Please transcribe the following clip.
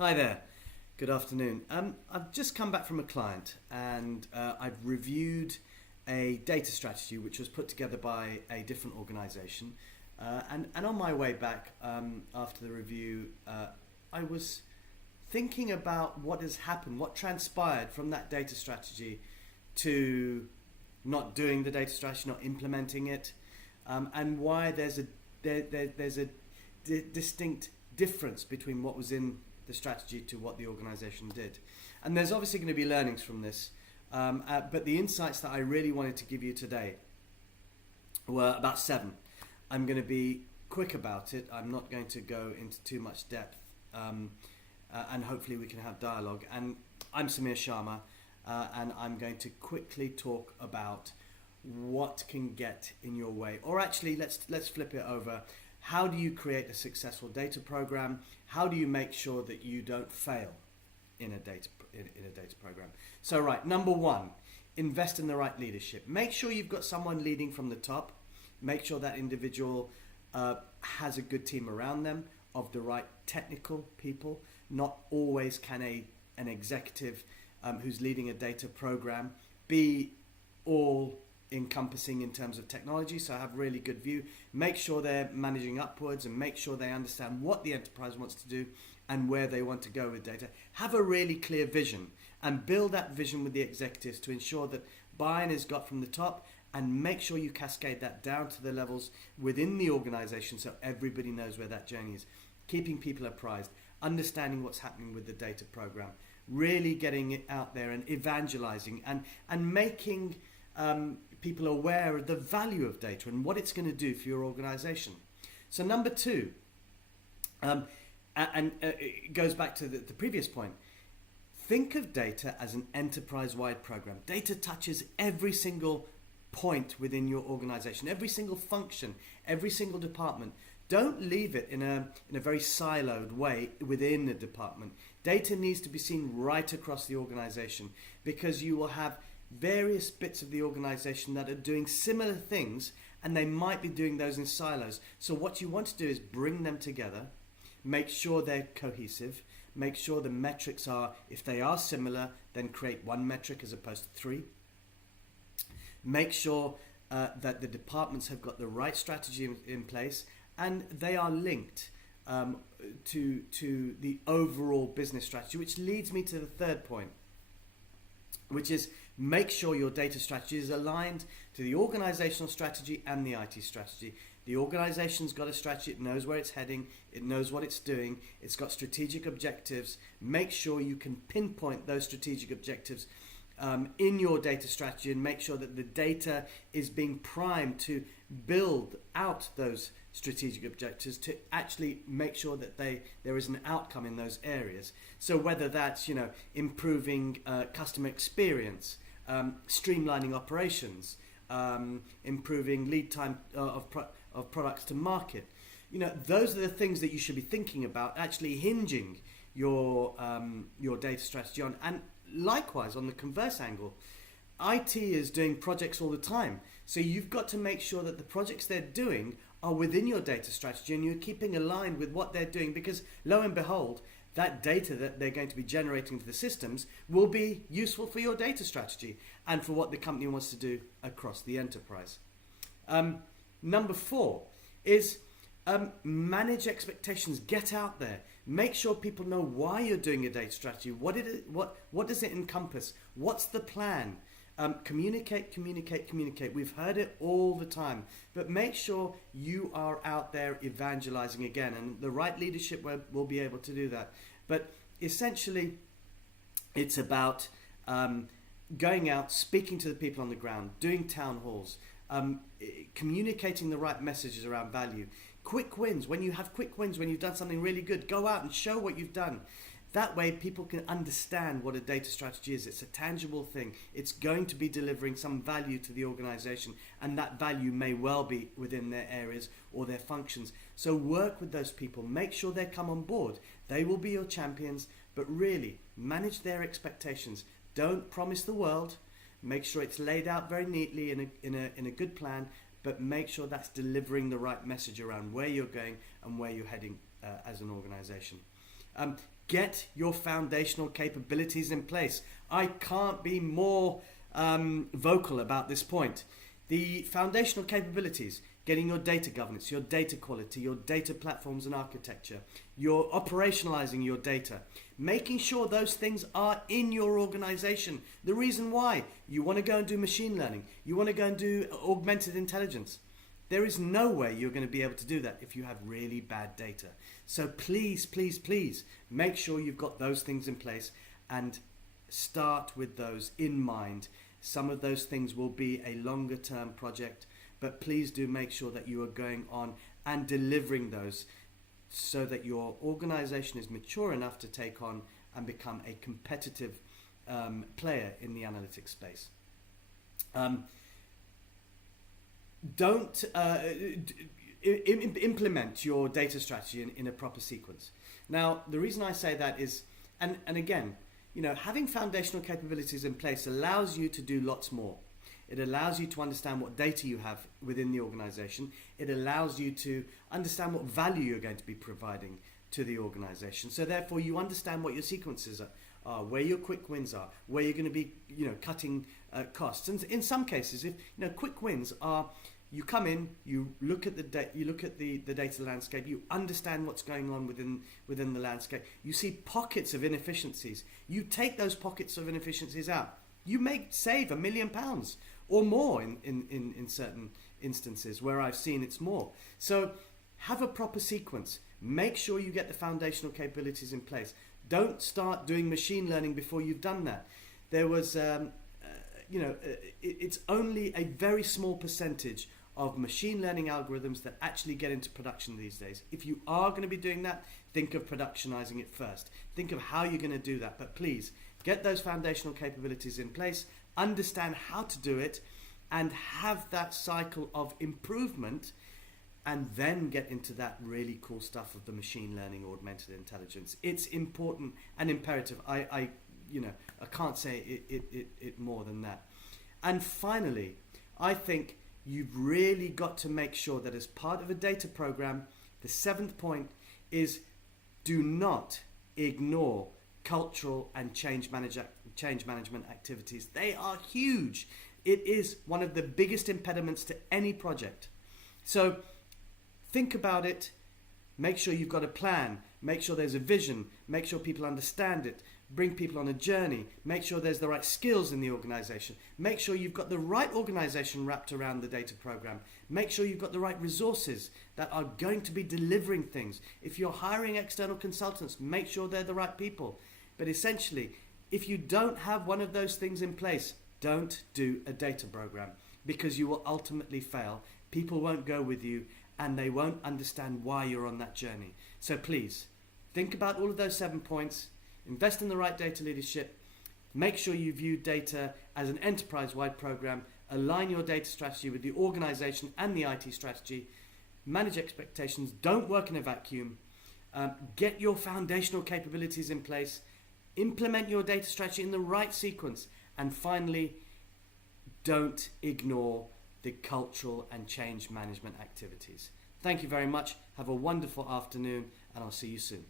Hi there. Good afternoon. I've just come back from a client and I've reviewed a data strategy which was put together by a different organization. And on my way back after the review, I was thinking about what has happened, what transpired from that data strategy to not doing the data strategy, not implementing it, and why there's a distinct difference between what was in the strategy to what the organization did. And there's obviously going to be learnings from this, but the insights that I really wanted to give you today were about seven. I'm going to be quick about it. I'm not going to go into too much depth, and hopefully we can have dialogue. And I'm Samir Sharma, and I'm going to quickly talk about what can get in your way. Or actually, let's flip it over. How do you create a successful data program? How do you make sure that you don't fail in a data program? So right, number one, invest in the right leadership. Make sure you've got someone leading from the top. Make sure that individual has a good team around them of the right technical people. Not always can an executive who's leading a data program be all encompassing in terms of technology, so have really good view. Make sure they're managing upwards and make sure they understand what the enterprise wants to do and where they want to go with data. Have a really clear vision and build that vision with the executives to ensure that buy-in is got from the top, and make sure you cascade that down to the levels within the organization so everybody knows where that journey is. Keeping people apprised, understanding what's happening with the data program, really getting it out there and evangelizing and making people aware of the value of data and what it's going to do for your organization. So number two, it goes back to the previous point. Think of data as an enterprise-wide program. Data touches every single point within your organization, every single function, every single department. Don't leave it in a very siloed way within the department. Data needs to be seen right across the organization, because you will have various bits of the organization that are doing similar things, and they might be doing those in silos. So what you want to do is bring them together, make sure they're cohesive, make sure the metrics are, if they are similar, then create one metric as opposed to three. Make sure that the departments have got the right strategy in place and they are linked to the overall business strategy, which leads me to the third point, which is make sure your data strategy is aligned to the organizational strategy and the IT strategy. The organization's got a strategy, it knows where it's heading, it knows what it's doing, it's got strategic objectives. Make sure you can pinpoint those strategic objectives in your data strategy, and make sure that the data is being primed to build out those strategic objectives to actually make sure that there is an outcome in those areas. So whether that's improving customer experience, streamlining operations, improving lead time of products to market, those are the things that you should be thinking about, actually hinging your data strategy on. And likewise, on the converse angle, IT is doing projects all the time, so you've got to make sure that the projects they're doing are within your data strategy and you're keeping aligned with what they're doing, because lo and behold, that data that they're going to be generating for the systems will be useful for your data strategy and for what the company wants to do across the enterprise. Number four is manage expectations. Get out there. Make sure people know why you're doing a data strategy. What does it encompass? What's the plan? Communicate. We've heard it all the time, but make sure you are out there evangelizing again, and the right leadership will be able to do that. But essentially, it's about going out, speaking to the people on the ground, doing town halls, communicating the right messages around value. Quick wins. When you have quick wins, when you've done something really good, go out and show what you've done. That way people can understand what a data strategy is. It's a tangible thing. It's going to be delivering some value to the organization, and that value may well be within their areas or their functions. So work with those people. Make sure they come on board. They will be your champions, but really manage their expectations. Don't promise the world. Make sure it's laid out very neatly in a good plan, but make sure that's delivering the right message around where you're going and where you're heading as an organization. Get your foundational capabilities in place. I can't be more vocal about this point. The foundational capabilities, getting your data governance, your data quality, your data platforms and architecture, your operationalizing your data, making sure those things are in your organization. The reason why you want to go and do machine learning, you want to go and do augmented intelligence. There is no way you're going to be able to do that if you have really bad data. So please, please, please make sure you've got those things in place and start with those in mind. Some of those things will be a longer term project, but please do make sure that you are going on and delivering those so that your organization is mature enough to take on and become a competitive player in the analytics space. Don't implement your data strategy in a proper sequence. Now, the reason I say that is, and again, having foundational capabilities in place allows you to do lots more. It allows you to understand what data you have within the organization. It allows you to understand what value you're going to be providing to the organization. So therefore, you understand what your sequences are, where your quick wins are, where you're going to be, cutting costs. And in some cases, if quick wins are, you come in, you look at the data landscape, you understand what's going on within the landscape. You see pockets of inefficiencies. You take those pockets of inefficiencies out. You may save £1 million or more in certain instances where I've seen it's more. So have a proper sequence. Make sure you get the foundational capabilities in place. Don't start doing machine learning before you've done that. There was, it's only a very small percentage of machine learning algorithms that actually get into production these days. If you are going to be doing that, think of productionizing it first. Think of how you're going to do that. But please, get those foundational capabilities in place, understand how to do it, and have that cycle of improvement, and then get into that really cool stuff of the machine learning, augmented intelligence. It's important and imperative. I can't say it more than that. And finally, I think you've really got to make sure that as part of a data program, the 7th point is do not ignore cultural and change management activities. They are huge. It is one of the biggest impediments to any project. So think about it. Make sure you've got a plan. Make sure there's a vision. Make sure people understand it. Bring people on a journey. Make sure there's the right skills in the organization. Make sure you've got the right organization wrapped around the data program. Make sure you've got the right resources that are going to be delivering things. If you're hiring external consultants, make sure they're the right people. But essentially, if you don't have one of those things in place, don't do a data program, because you will ultimately fail. People won't go with you and they won't understand why you're on that journey. So please, think about all of those 7 points. Invest in the right data leadership. Make sure you view data as an enterprise-wide program. Align your data strategy with the organization and the IT strategy. Manage expectations. Don't work in a vacuum. Get your foundational capabilities in place. Implement your data strategy in the right sequence. And finally, don't ignore the cultural and change management activities. Thank you very much. Have a wonderful afternoon, and I'll see you soon.